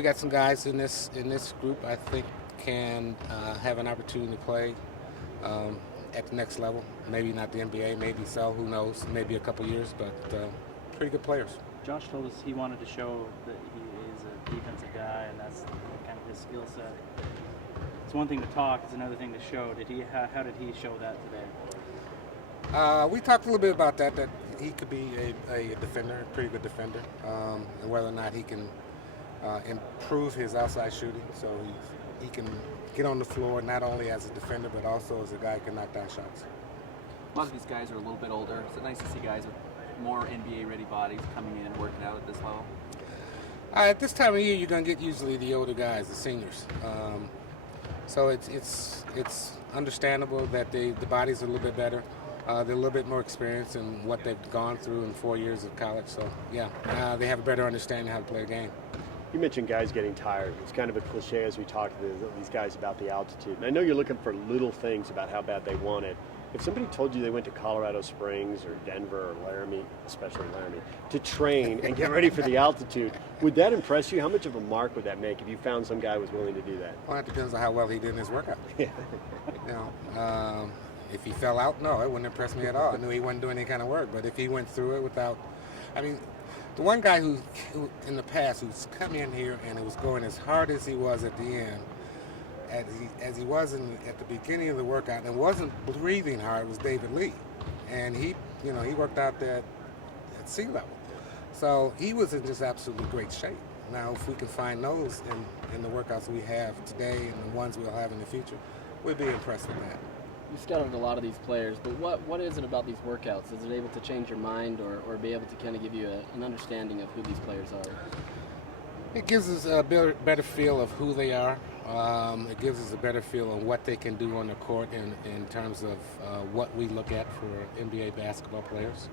We got some guys in this group I think can have an opportunity to play at the next level. Maybe not the NBA, maybe so. Who knows? Maybe a couple years, but pretty good players. Josh told us he wanted to show that he is a defensive guy, and that's kind of his skill set. It's one thing to talk; it's another thing to show. How did he show that today? We talked a little bit about that he could be a defender, a pretty good defender, and whether or not he can improve his outside shooting so he can get on the floor not only as a defender but also as a guy who can knock down shots. A lot of these guys are a little bit older. Is it nice to see guys with more NBA-ready bodies coming in and working out at this level? At this time of year, you're going to get usually the older guys, the seniors. So it's understandable that the bodies are a little bit better. They're a little bit more experienced in what they've gone through in 4 years of college. So, yeah, they have a better understanding of how to play a game. You mentioned guys getting tired. It's kind of a cliche as we talk to these guys about the altitude. And I know you're looking for little things about how bad they want it. If somebody told you they went to Colorado Springs or Denver or Laramie, especially Laramie, to train and get ready for the altitude, would that impress you? How much of a mark would that make if you found some guy was willing to do that? Well, it depends on how well he did in his workout. If he fell out, no, it wouldn't impress me at all. I knew he wasn't doing any kind of work. But if he went through it without, the one guy who in the past who's come in here and it was going as hard as he was at the end, as he was at the beginning of the workout and wasn't breathing hard was David Lee, and he worked out at sea level, so he was in just absolutely great shape. Now, if we can find those in the workouts we have today and the ones we'll have in the future, we'd be impressed with that. You scouted a lot of these players, but what is it about these workouts? Is it able to change your mind or be able to kind of give you an understanding of who these players are? It gives us a better feel of who they are. It gives us a better feel on what they can do on the court in terms of what we look at for NBA basketball players.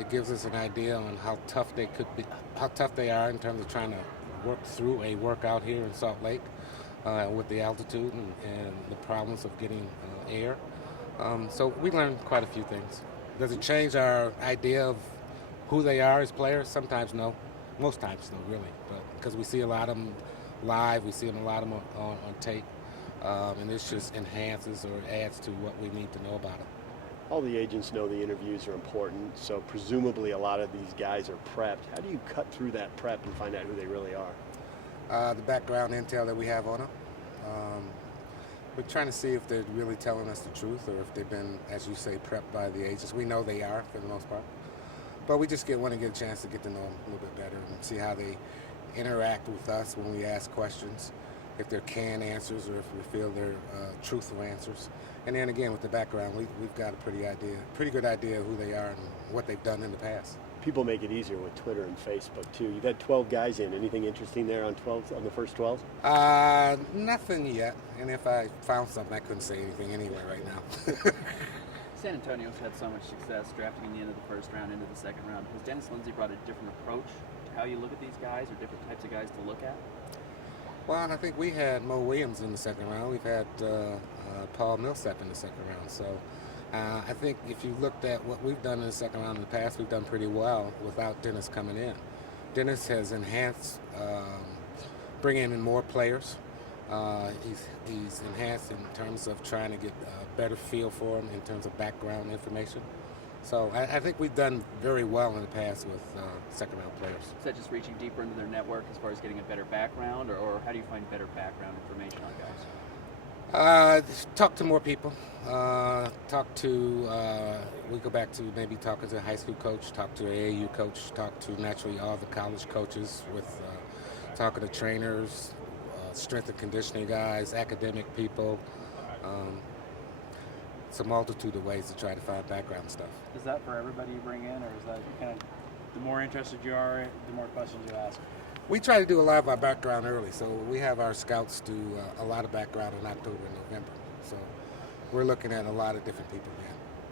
It gives us an idea on how tough they are in terms of trying to work through a workout here in Salt Lake with the altitude and the problems of getting air. So we learned quite a few things. Does it change our idea of who they are as players? Sometimes no. Most times no, really. But because we see a lot of them live, we see them a lot of them on tape, and this just enhances or adds to what we need to know about them. All the agents know the interviews are important, so presumably a lot of these guys are prepped. How do you cut through that prep and find out who they really are? The background intel that we have on them. We're trying to see if they're really telling us the truth or if they've been, as you say, prepped by the agents. We know they are for the most part. But we just want to get a chance to get to know them a little bit better and see how they interact with us when we ask questions, if they're canned answers or if we feel they're truthful answers. And then again, with the background, we've got a pretty good idea of who they are and what they've done in the past. People make it easier with Twitter and Facebook too. You've had 12 guys in. Anything interesting there on the first 12? Nothing yet. And if I found something, I couldn't say anything anyway right now. San Antonio's had so much success drafting in the end of the first round into the second round. Has Dennis Lindsey brought a different approach to how you look at these guys or different types of guys to look at? Well, I think we had Mo Williams in the second round. We've had Paul Millsap in the second round. So I think if you looked at what we've done in the second round in the past, we've done pretty well without Dennis coming in. Dennis has enhanced, bringing in more players. He's enhanced in terms of trying to get a better feel for them in terms of background information. So I think we've done very well in the past with second-round players. Is that just reaching deeper into their network as far as getting a better background, or how do you find better background information on guys? Talk to more people. We go back to maybe talking to a high school coach, talk to an AAU coach, talk to naturally all the college coaches, with talking to trainers, strength and conditioning guys, academic people. It's a multitude of ways to try to find background stuff. Is that for everybody you bring in, or is that kind of the more interested you are, the more questions you ask? We try to do a lot of our background early, so we have our scouts do a lot of background in October and November. So we're looking at a lot of different people then.